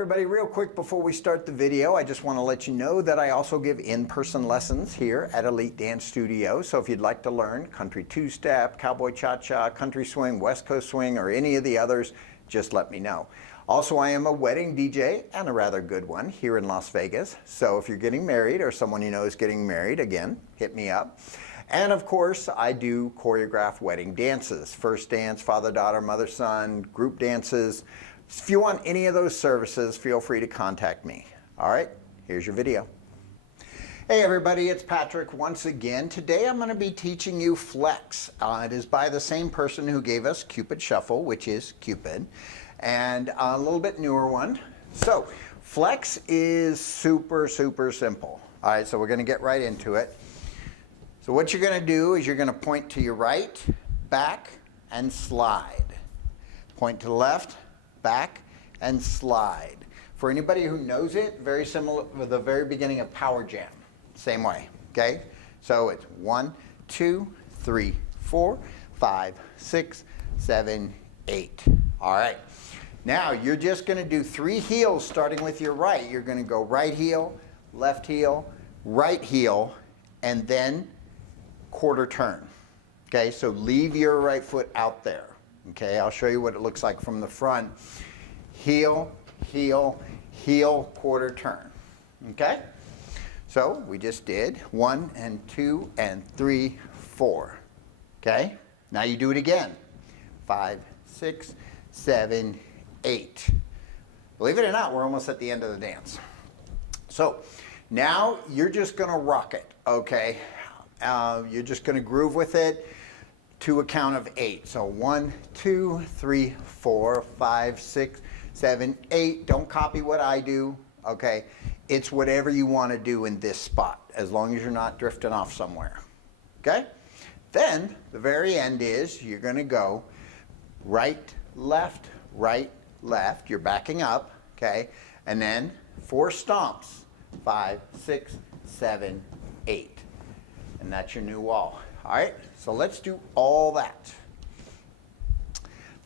everybody, real quick before we start the video, I just want to let you know that I also give in-person lessons here at Elite Dance Studio. So if you'd like to learn country two-step, cowboy cha-cha, country swing, west coast swing, or any of the others, just let me know. Also, I am a wedding DJ, and a rather good one, here in Las Vegas. So if you're getting married or someone you know is getting married, again, hit me up. And of course, I do choreograph wedding dances. First dance, father-daughter, mother-son, group dances. If you want any of those services, feel free to contact me. All right, here's your video. Hey everybody, it's Patrick once again. Today I'm going to be teaching you flex. It is by the same person who gave us Cupid Shuffle, which is Cupid, and a little bit newer one. So flex is super simple. All right, so we're going to get right into it. So what you're going to do is you're going to point to your right, back, and slide. Point to the left, back, and slide. For anybody who knows it, very similar with the very beginning of Power Jam. Same way, okay? So it's 1, 2, 3, 4, 5, 6, 7, 8. All right. Now you're just going to do 3 heels starting with your right. You're going to go right heel, right heel, and then quarter turn. Okay, so leave your right foot out there. Okay, I'll show you what it looks like from the front. Heel, heel, heel, quarter turn. Okay? So we just did 1 and 2 and 3, 4. Okay? Now you do it again. 5, 6, 7, 8. Believe it or not, we're almost at the end of the dance. So now you're just going to rock it. Okay? You're just going to groove with it to a count of 8. So 1, 2, 3, 4, 5, 6, 7, 8. Don't copy what I do, okay? It's whatever you want to do in this spot, as long as you're not drifting off somewhere, okay? Then the very end is you're going to go right, left, you're backing up, okay? And then 4 stomps, 5, 6, 7, 8. And that's your new wall. All right, so let's do all that.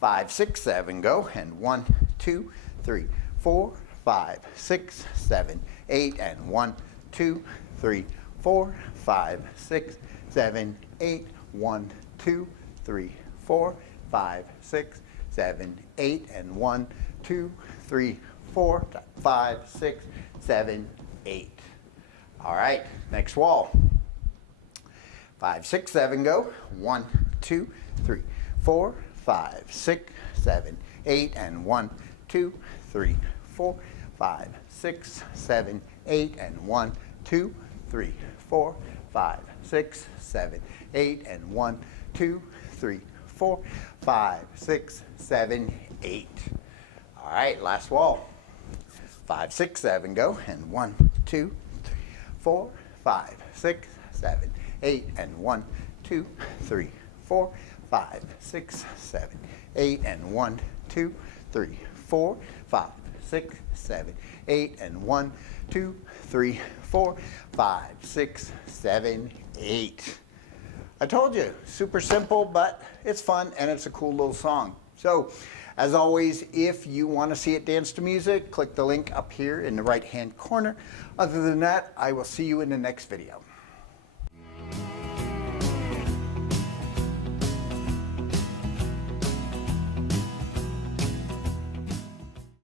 5, 6, 7, go, and 1, 2, 3, 4, 5, 6, 7, 8, and 1, 2, 3, 4, 5, 6, 7, 8, 1, 2, 3, 4, 5, 6, 7, 8, and 1, 2, 3, 4, 5, 6, 7, 8. All right, next wall. 5, 6, 7, go. 1, 2, 3, 4, 5, 6, 7, 8, and 1, 2, 3, 4, 5, 6, 7, 8, and 1, 2, 3, 4, 5, 6, 7, 8, and 1, 2, 3, 4, 5, 6, 7, 8. All right, last wall. 5, 6, 7, go, and 1, 2, 3, 4, 5, 6, 7, 8, and 1, 2, 3, 4, 5, 6, 7, 8, and 1, 2, 3, 4, 5, 6, 7, 8, and 1, 2, 3, 4, 5, 6, 7, 8. I told you, super simple, but it's fun and it's a cool little song. So, as always, if you want to see it dance to music, click the link up here in the right-hand corner. Other than that, I will see you in the next video.